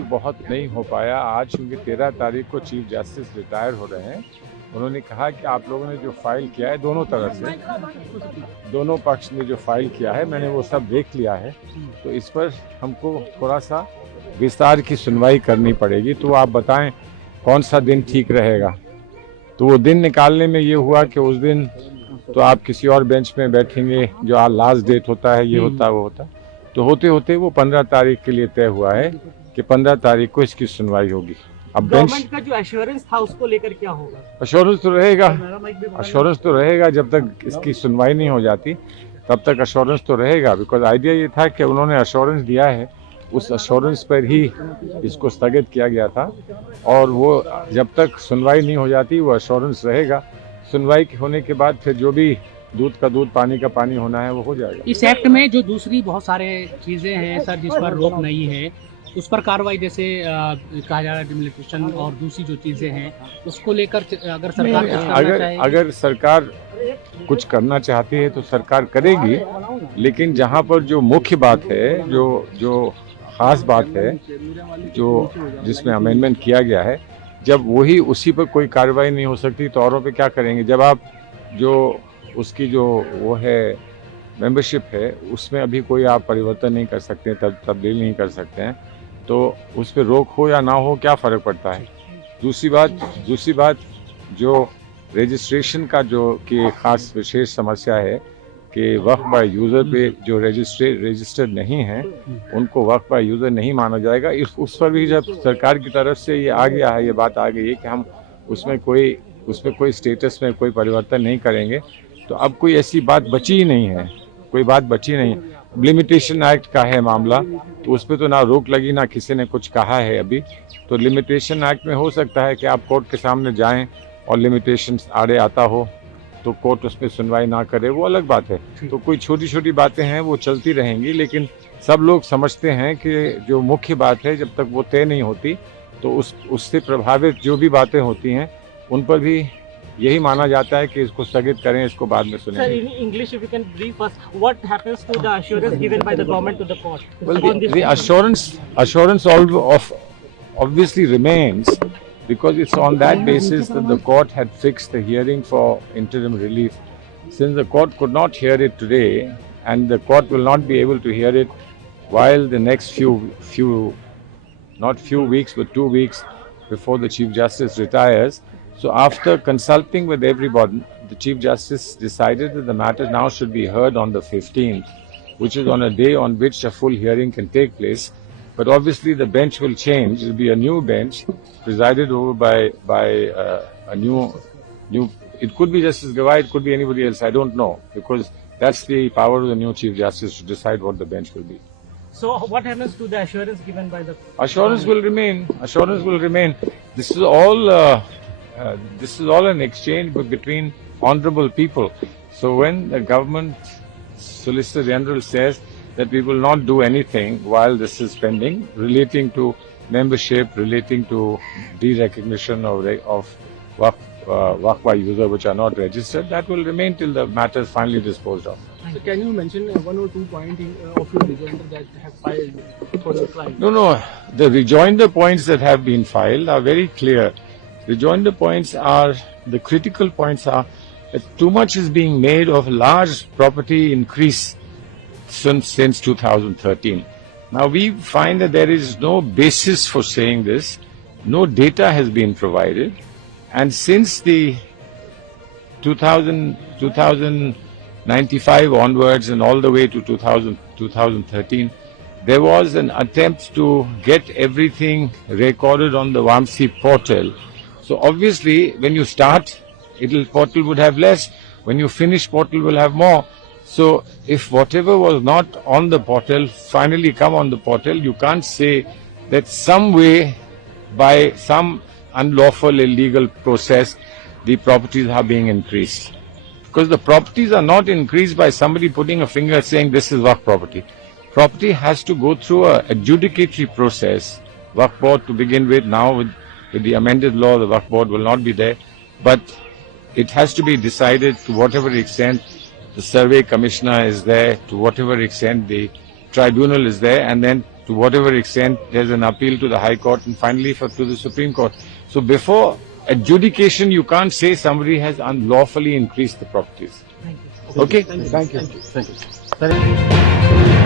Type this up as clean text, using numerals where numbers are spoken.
तारीख बहुत नहीं हो पाया आज, क्योंकि 13 तारीख को चीफ जस्टिस रिटायर हो रहे हैं। उन्होंने कहा कि आप लोगों ने जो फाइल किया है दोनों तरफ से, दोनों पक्ष ने जो फाइल किया है मैंने वो सब देख लिया है, तो इस पर हमको थोड़ा सा विस्तार की सुनवाई करनी पड़ेगी। तो आप बताएं कौन सा दिन ठीक रहेगा। तो वो दिन निकालने में ये हुआ कि उस दिन तो आप किसी और बेंच में बैठेंगे, जो आज लास्ट डेट होता है, ये होता है वो होता है, तो होते होते वो 15 तारीख के लिए तय हुआ है कि 15 तारीख को इसकी सुनवाई होगी। अब गवर्नमेंट का जो एश्योरेंस था उसको लेकर क्या होगा? अश्योरेंस तो रहेगा, अश्योरेंस तो रहेगा जब तक इसकी सुनवाई नहीं हो जाती तब तक अश्योरेंस तो रहेगा। बिकॉज आइडिया ये था कि उन्होंने अश्योरेंस दिया है, उस अश्योरेंस पर ही इसको स्थगित किया गया था, और वो जब तक सुनवाई नहीं हो जाती वो अश्योरेंस रहेगा। सुनवाई होने के बाद फिर जो भी दूध का दूध पानी का पानी होना है वो हो जाएगा। इस एक्ट में जो दूसरी बहुत सारे चीजें हैं सर जिस पर रोक नहीं है, उस पर कार्रवाई जैसे कहा जा रहा है डिमोलिशन और दूसरी जो चीजें हैं उसको लेकर अगर सरकार अगर सरकार कुछ करना चाहती है तो सरकार करेगी, लेकिन जहां पर जो मुख्य बात है, जो खास बात है, जो जिसमें अमेंडमेंट किया गया है, जब वही उसी पर कोई कार्रवाई नहीं हो सकती तो औरों पे क्या करेंगे। जब आप जो उसकी जो वो है मेंबरशिप है उसमें अभी कोई आप परिवर्तन नहीं कर सकते, तब्दील नहीं कर सकते हैं, तो उस पर रोक हो या ना हो क्या फ़र्क पड़ता है। दूसरी बात जो रजिस्ट्रेशन का जो कि ख़ास विशेष समस्या है कि वक्फ बाय यूज़र पे जो रजिस्टर्ड नहीं है उनको वक्फ बाय यूज़र नहीं माना जाएगा। उस पर भी जब सरकार की तरफ से ये आ गया है, ये बात आ गई है कि हम उसमें कोई स्टेटस में कोई परिवर्तन नहीं करेंगे, तो अब कोई ऐसी बात बची ही नहीं है, कोई बात बची नहीं। लिमिटेशन एक्ट का है मामला, तो उस पर तो ना रोक लगी ना किसी ने कुछ कहा है अभी। तो लिमिटेशन एक्ट में हो सकता है कि आप कोर्ट के सामने जाएं और लिमिटेशन आड़े आता हो तो कोर्ट उस पर सुनवाई ना करे, वो अलग बात है। तो कोई छोटी छोटी बातें हैं वो चलती रहेंगी, लेकिन सब लोग समझते हैं कि जो मुख्य बात है जब तक वो तय नहीं होती तो उससे प्रभावित जो भी बातें होती हैं उन पर भी यही माना जाता है कि इसको स्थगित करें, इसको बाद में सुनेंगे। Sir, in English, if you can brief us, what happens to the assurance given by the government to the court? Well, the assurance obviously remains, because it's on that basis that the court had fixed the hearing for interim relief. Since the court could not hear it today, and the court will not be able to hear it while the next not few weeks, but 2 weeks before the Chief Justice retires. So after consulting with everybody, the Chief Justice decided that the matter now should be heard on the 15th, which is on a day on which a full hearing can take place. But obviously the bench will change. It will be a new bench presided over by a new. It could be Justice Gawai, it could be anybody else. I don't know, because that's the power of the new Chief Justice to decide what the bench will be. So what happens to the assurance given by the Assurance will remain. Assurance will remain. This is all. This is all an exchange between honourable people. So when the government Solicitor General says that we will not do anything while this is pending, relating to membership, relating to de-recognition of Waqf by user which are not registered, that will remain till the matter is finally disposed of. So can you mention one or two points of your rejoinder that have filed for your client? No. The rejoinder points that have been filed are very clear. Rejoinder points are, the critical points are that too much is being made of large property increase since 2013. Now we find that there is no basis for saying this. No data has been provided. And since the 1995 onwards and all the way to 2013, there was an attempt to get everything recorded on the Vamsi portal. So obviously, when you start, portal would have less. When you finish, portal will have more. So if whatever was not on the portal finally come on the portal, you can't say that some way, by some unlawful illegal process, the properties are being increased. Because the properties are not increased by somebody putting a finger saying this is Waqf property. Property has to go through a adjudicatory process. Waqf board to begin with, now with the amended law, the Waqf board will not be there. But it has to be decided to whatever extent the survey commissioner is there, to whatever extent the tribunal is there, and then to whatever extent there's an appeal to the High Court and finally to the Supreme Court. So before adjudication, you can't say somebody has unlawfully increased the properties. Okay? Thank you. Thank you.